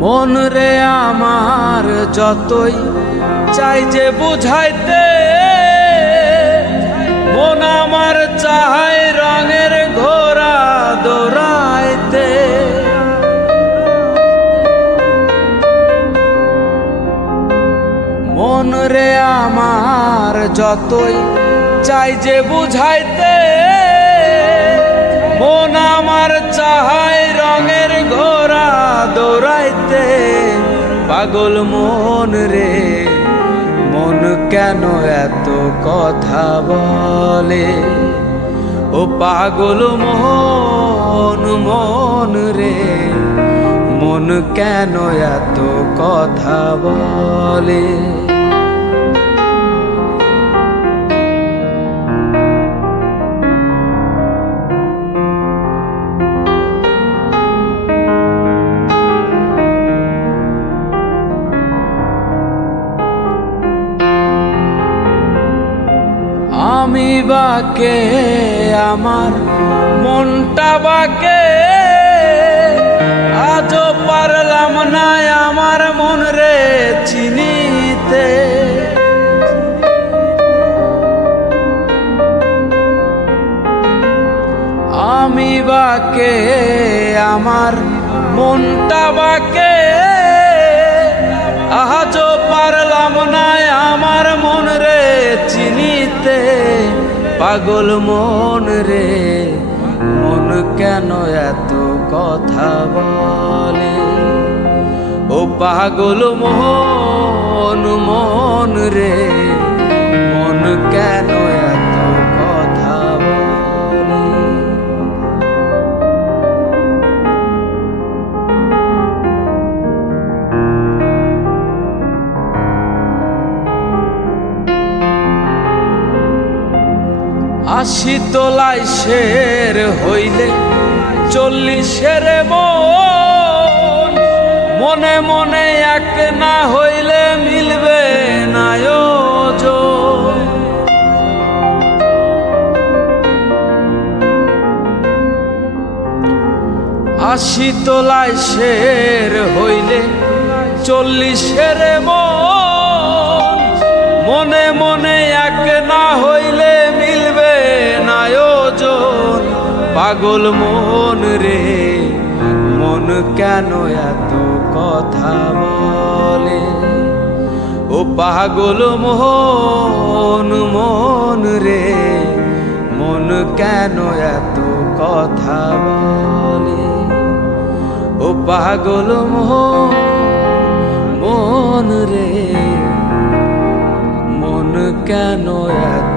মন রে আমার যতই চাই যে বুঝাইতে, মন আমার চায় রঙের ঘোড়া দৌড়াইতে। মন রে আমার যতই চাই যে বুঝাইতে, মন আমার চায় রঙের ঘোড়া দৌড়াইতে। পাগল মন রে মন কেন এত কথা বলে, ও পাগল মন মন রে মন কেন এত কথা বলে। আমি বাকে আমার মনটা বাকে, আজও পারলাম না আমার মন রে চিনিতে। আমি বাকে আমার মনটা বাকে, আজও পারলাম না আমার মন রে চিনিতে। পাগল মন রে মন কেন এত কথা বলে, ও পাগল মন মন রে মন কেন এত কথা বলে। আশি তোলায় শের হইলে 40-এর মন, মনে মনে এক না হইলে মিলবে না ওজন। আশি তোলায় শের হইলে 40-এর মন, মনে মনে এক না হইলে মিলবে না ওজন। পাগল মন রে মন কেন এত কথা বলে, ও পাগল মন মন রে মন কেন এত কথা বলে, ও পাগল মন রে মন কেন এত